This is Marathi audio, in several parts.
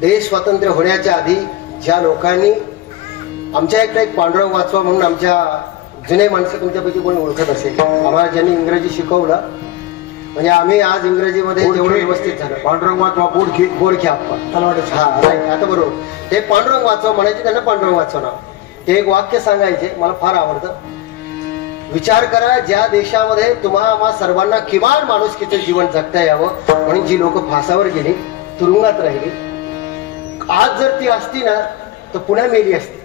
देश स्वातंत्र्य होण्याच्या आधी ज्या लोकांनी आमच्या इकडे एक पांडुरंग वाचवा म्हणून आमच्या जुने माणसं तुमच्यापैकी कोणी ओळखत असेल? आम्हाला ज्यांनी इंग्रजी शिकवलं म्हणजे आम्ही आज इंग्रजीमध्ये जेवढं व्यवस्थित झालं. पांडुरंग वाचवा बोडखी गोरखे आप्पा हा right, आता बरोबर. ते पांडुरंग वाचव म्हणायचे त्यांना पांडुरंग वाचव नाव. ते एक वाक्य सांगायचे मला फार आवडतं. विचार करा ज्या देशामध्ये तुम्हा सर्वांना किमान माणुसकीचं जीवन जगता यावं म्हणून जी लोक फासावर गेली तुरुंगात राहिली आज जर ती असती ना तर पुन्हा मेली असती.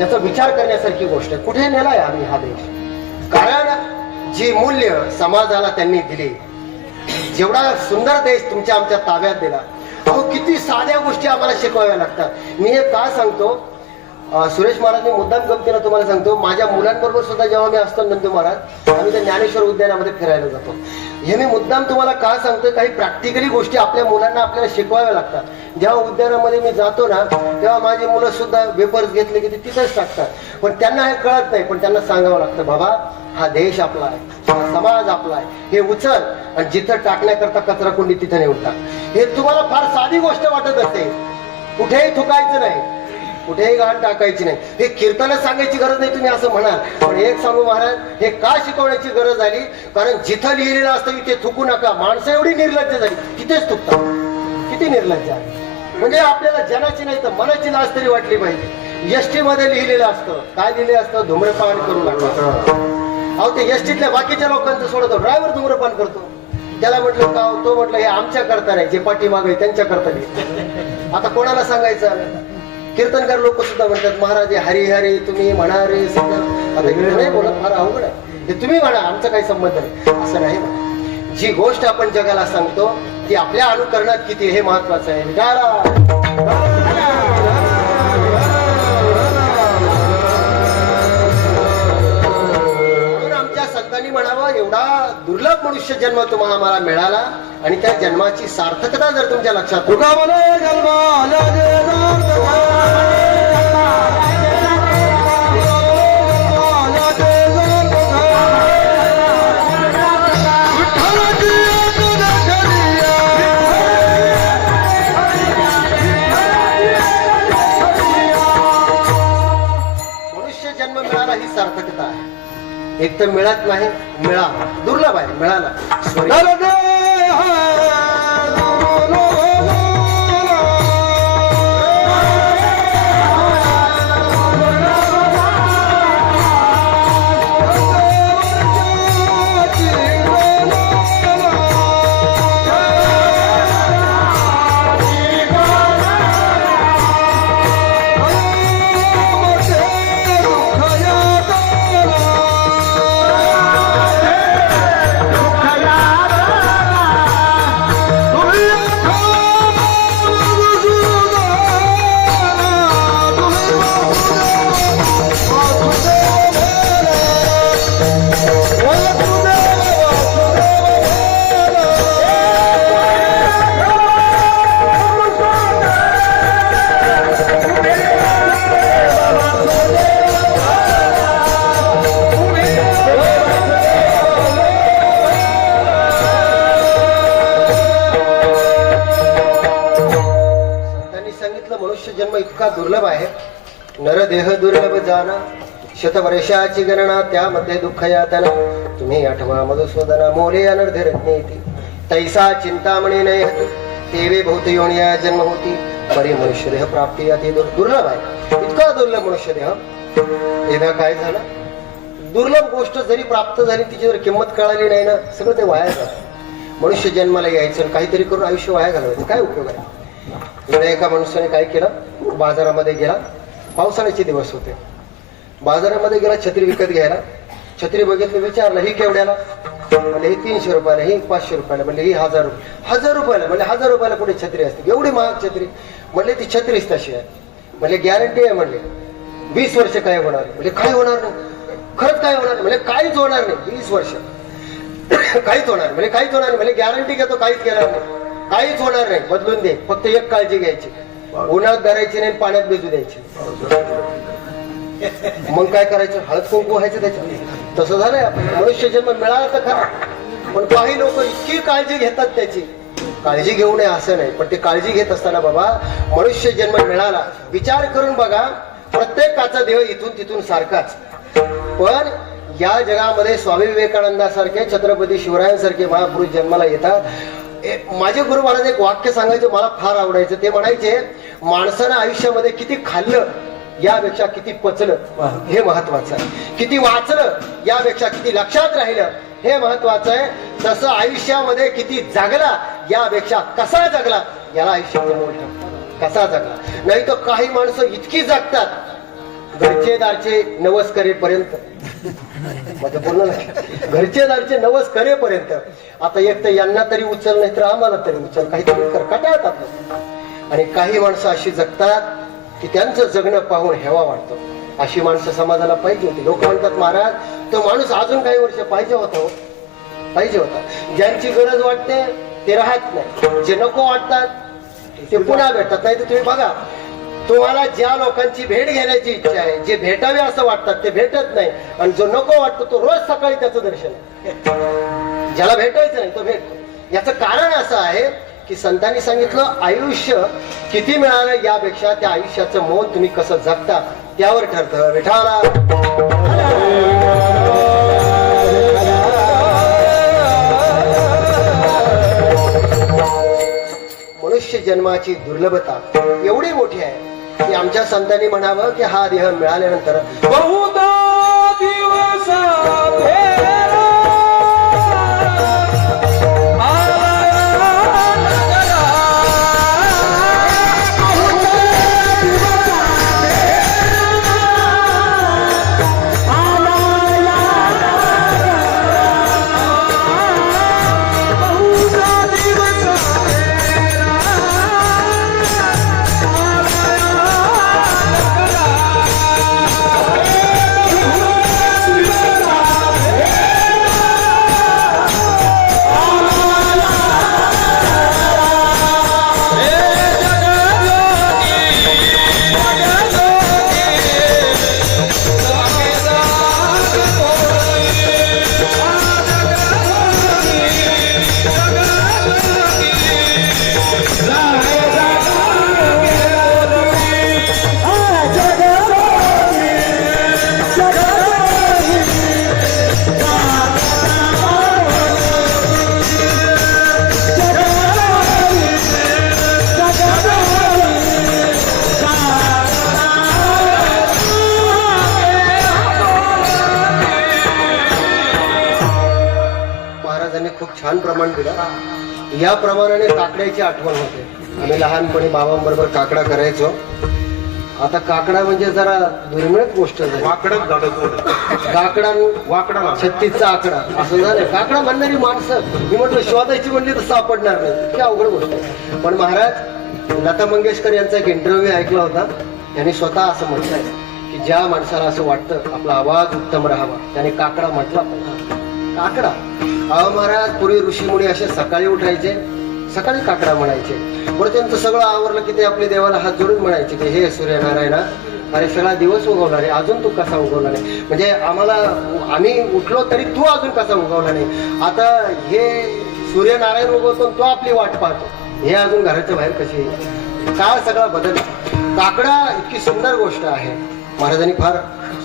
याचा विचार करण्यासारखी गोष्ट आहे. कुठे नेलाय आम्ही हा देश? कारण जी मूल्य समाजाला त्यांनी दिली जेवढा सुंदर देश तुमच्या आमच्या ताब्यात दिला अहो किती साध्या गोष्टी आम्हाला शिकवाव्या लागतात. मी हे का सांगतो सुरेश महाराज मी मुद्दाम गमतीनं तुम्हाला सांगतो माझ्या मुलांबरोबर सुद्धा जेव्हा मी असतो नंदू महाराज आम्ही त्या ज्ञानेश्वर उद्यानामध्ये फिरायला जातो. हे मी मुद्दाम तुम्हाला का सांगतोय काही प्रॅक्टिकली गोष्टी आपल्या मुलांना आपल्याला शिकवाव्या लागतात. जेव्हा उद्यानामध्ये मी जातो ना तेव्हा माझी मुलं सुद्धा वेपर्स घेतले की ते तिथेच टाकतात. पण त्यांना हे कळत नाही पण त्यांना सांगावं लागतं बाबा हा देश आपला आहे हा समाज आपला आहे हे उचल आणि जिथं टाकण्याकरता कचरा कुंडी तिथं नेऊन टाक. हे तुम्हाला फार साधी गोष्ट वाटत असते कुठेही थुकायचं नाही. कुठेही घाण टाकायची नाही. हे कीर्तन सांगायची गरज नाही तुम्ही असं म्हणाल. पण एक सांगू महाराज हे का शिकवण्याची गरज आली? कारण जिथं लिहिलेलं असतं इथे थुकू नका. माणसं एवढी निर्लज्ज झाली. तिथेच थुकतात. किती निर्लज्ज आहे. म्हणजे आपल्याला जनाची नाही तर मनाची लाज तरी वाटली पाहिजे. एसटी मध्ये लिहिलेलं असतं. काय लिहिलेलं असतं? धूम्रपान करू नका. अहो ते एसटीतल्या बाकीच्या लोकांचं सोडतो. ड्रायव्हर धूम्रपान करतो. त्याला म्हटलं का हो? तो म्हटलं हे आमच्या करता नाही. जे पाठी मागे त्यांच्या करता नाही. आता कोणाला सांगायचं? कीर्तनकार लोक सुद्धा म्हणतात महाराज हरी हरी तुम्ही म्हणा रे सुद्धा आता इकडे नाही बोलत फार अवघड आहे. हे तुम्ही म्हणा आमचा काही संबंध नाही. असं नाही म्हणा जी गोष्ट आपण जगाला सांगतो ती आपल्या अनुकरणात किती हे महत्वाचं आहे. विचारा. म्हणून एवढा दुर्लभ मनुष्य जन्म तुम्हाला आम्हाला मिळाला आणि त्या जन्माची सार्थकता जर तुमच्या लक्षात आली, तुका एक तर मिळत नाही मिळा. दुर्लभ आहे मिळाला. मनुष्य जन्म इतका दुर्लभ आहे. नरदेह दुर्लभ जाना शतवर्षाची गणना त्यामध्ये दुःख यातना. तुम्ही आठवा मधुसूदना मोले अनर्ध रत्नेती तैसा चिंतामणी नय तेवे भूत योनिया जन्म होती. परी मनुष्य देह प्राप्ती अति दुर्लभ आहे. इतका दुर्लभ मनुष्य देह. एकदा काय झालं? दुर्लभ गोष्ट जरी प्राप्त झाली तिची जर किंमत कळाली नाही ना सगळं ते वाया झालं मनुष्य जन्माला यायचं काहीतरी करून आयुष्य वाया घालवायचं. काय उपयोग आहे? इकडे एका मनुष्याने काय केलं? बाजारामध्ये गेला. पावसाळ्याचे दिवस होते. बाजारामध्ये गेला छत्री विकत घ्यायला. छत्री बघितलं विचारलं ही केवढ्याला? म्हणजे ही तीनशे रुपयाला ही पाचशे रुपयाला. म्हणजे ही हजार रुपये. हजार रुपयाला? म्हणजे हजार रुपयाला कुठे छत्री असते? एवढी महाग छत्री. म्हणले ती छत्रीच तशी आहे. म्हणजे गॅरंटी आहे. म्हणले वीस वर्ष काय होणार म्हणजे काय होणार नाही. खरंच काय होणार म्हणजे काहीच होणार नाही वीस वर्ष. काहीच होणार म्हणजे काहीच होणार म्हणजे गॅरंटी घेतो काहीच घेणार नाही? काहीच होणार नाही. बदलून दे. फक्त एक काळजी घ्यायची. उन्हात धरायची नाही पाण्यात भिजू द्यायची. मग काय करायचं? हळद कुंकू व्हायचं त्याच्यात. तसं झालंय. मनुष्य जन्म मिळाला तर खरा. पण काही लोक इतकी काळजी घेतात त्याची. काळजी घेऊ नये असं नाही. पण ते काळजी घेत असताना बाबा मनुष्य जन्म मिळाला. विचार करून बघा. प्रत्येकाचा देह इथून तिथून सारखाच. पण या जगामध्ये स्वामी विवेकानंदासारखे छत्रपती शिवरायांसारखे महापुरुष जन्माला येतात. माझे गुरु महाराज एक वाक्य सांगायचे मला फार आवडायचं. ते म्हणायचे माणसानं आयुष्यामध्ये किती खाल्लं यापेक्षा किती पचलं हे महत्वाचं आहे. किती वाचलं यापेक्षा किती लक्षात राहिलं हे महत्वाचं आहे. तसं आयुष्यामध्ये किती जगला यापेक्षा कसा जगला याला आयुष्याचं मोल कसा जगला? नाही तर काही माणसं इतकी जगतात घरचे दारचे नवस करेपर्यंत. माझ्या बोलणं नाही घरचे दारचे नवस करेपर्यंत आता एक तर यांना तरी उचल नाही तर आम्हाला तरी उचल. काहीतरी कर आणि काही माणसं अशी जगतात की त्यांचं जगणं पाहून हेवा वाटतो. अशी माणसं समाजाला पाहिजे होती. लोक म्हणतात महाराज तो माणूस अजून काही वर्ष पाहिजे होता हो. पाहिजे होता. ज्यांची गरज वाटते ते राहत नाही. जे नको वाटतात ते पुन्हा भेटतात. नाही तर तुम्ही बघा तुम्हाला ज्या लोकांची भेट घेण्याची इच्छा आहे जे भेटावे असं वाटतात ते भेटत नाही. आणि जो नको वाटतो तो रोज सकाळी त्याचं दर्शन ज्याला भेटायचं नाही तो भेटतो. याचं कारण असं आहे की संतांनी सांगितलं आयुष्य किती मिळालं यापेक्षा त्या आयुष्याचं मोल तुम्ही कसं जगता त्यावर ठरतं. विठाला. मनुष्य जन्माची दुर्लभता एवढी मोठी आहे. की आमच्या संतांनी म्हणावं की हा देह मिळाल्यानंतर बहुधा छान प्रमाण दिलं. या प्रमाणाने काकड्याची आठवण होते. आम्ही लहानपणी बाबांबरोबर काकडा करायचो. आता काकडा म्हणजे जरा दुर्मिळच गोष्ट झाली. वाकडच झालं थोडं. काकडा वाकडा. छत्तीसचा आकडा. असं झालं. काकडा म्हणणारी माणसं मी म्हटलं शोधायची म्हणली तर सापडणार नाही. इतकी अवघड गोष्ट आहे. पण महाराज लता मंगेशकर यांचा एक इंटरव्ह्यू ऐकला होता. त्यांनी स्वतः असं म्हटलंय की ज्या माणसाला असं वाटतं आपला आवाज उत्तम राहावा. त्याने काकडा म्हटला. काकडा. अहो महाराज पूर्वी ऋषीमुनी असे सकाळी उठायचे सकाळी काकडा म्हणायचे. बरं त्यांचं सगळं आवरलं की ते आपले देवाला हात जोडून म्हणायचे की हे सूर्यनारायणा अरे सगळा दिवस उगवला रे अजून तू कसा उगवला नाही म्हणजे आम्हाला आम्ही उठलो तरी तू अजून कसा उगवला नाही आता हे सूर्यनारायण उगवतो तो आपली वाट पाहतो. हे अजून घराच्या बाहेर कशी येईल? काळ सगळा बदल काकडा इतकी सुंदर गोष्ट आहे. महाराजांनी फार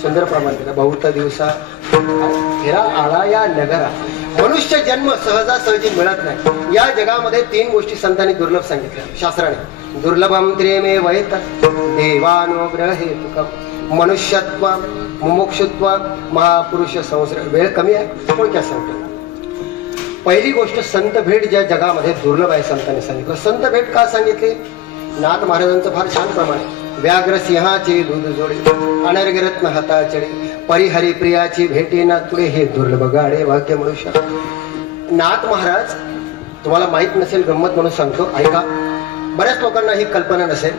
सुंदर प्रमाण दिलं. बहुता दिवसा फिरा आला या नगरा. मनुष्य जन्म सहजासहजी मिळत नाही. या जगामध्ये तीन गोष्टी संतांनी दुर्लभ सांगितल्या. शास्त्राने दुर्लभम त्रेमे वयत देवानुग्रह हेतुकम मनुष्यत्व मुमुक्षुत्व महापुरुष संसर्ग वेळ कमी आहे. थोडक्यात सांगतो पहिली गोष्ट संत भेट ज्या जगामध्ये दुर्लभ आहे संतांनी सांगितलं. संत भेट का सांगितली? नाथ महाराजांचं फार छान प्रमाण आहे. व्याघ्र सिंहाचे दूध जोडे अनर्गरत्न हाताचडे परिहरी प्रियाची भेटी ना तुडे हे दुर्लभ गाडे वाक्य मनुष्य. नाथ महाराज तुम्हाला माहीत नसेल गंमत म्हणून सांगतो ऐका. बऱ्याच लोकांना ही कल्पना नसेल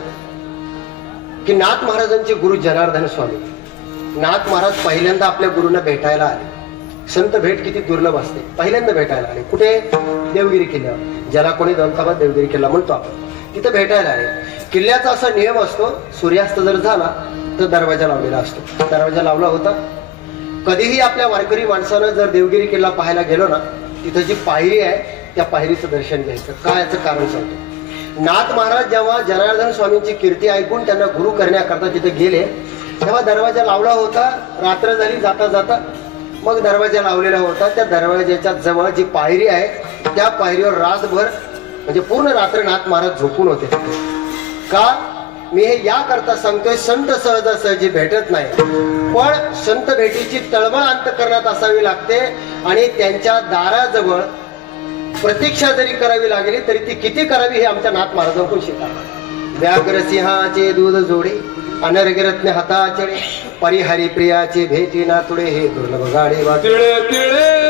की नाथ महाराजांचे गुरु जनार्दन स्वामी. नाथ महाराज पहिल्यांदा आपल्या गुरुंना भेटायला आले. संत भेट किती दुर्लभ असते. पहिल्यांदा भेटायला आले. कुठे? देवगिरी किल्ल्यावर. ज्याला कोणी दौलताबाद देवगिरी किल्ला म्हणतो आपण. तिथं भेटायला आले. किल्ल्याचा असा नियम असतो सूर्यास्त जर झाला तो दरवाजा लावलेला असतो. दरवाजा लावला होता. कधीही आपल्या वारकरी माणसानं जर देवगिरी किल्ला पाहायला गेलो ना तिथं जी पायरी आहे त्या पायरीचं दर्शन घ्यायचं. काय याचं कारण सांगतो. नाथ महाराज जेव्हा जनार्दन स्वामींची कीर्ती ऐकून त्यांना गुरु करण्याकरता तिथे गेले तेव्हा दरवाजा लावला होता रात्र झाली जाता जाता. मग दरवाजा लावलेला होता. त्या दरवाजाच्या जवळ जी पायरी आहे त्या पायरीवर रातभर म्हणजे पूर्ण रात्र नाथ महाराज झोपून होते. का? मी हे या करता सांगतोय संत सहजासहजी भेटत नाही. पण संत भेटीची तळमळ अंतकरणात असावी लागते आणि त्यांच्या दाराजवळ प्रतीक्षा जरी करावी लागली तरी ती किती करावी हे आमच्या नाथ महाराजांकडून शिका व्याघ्र सिंहाचे दूध जोडे अनर्गरत्न हाताचडे परिहरी प्रियाचे भेटी नातुडे हे दुर्लभ गाडे वाटे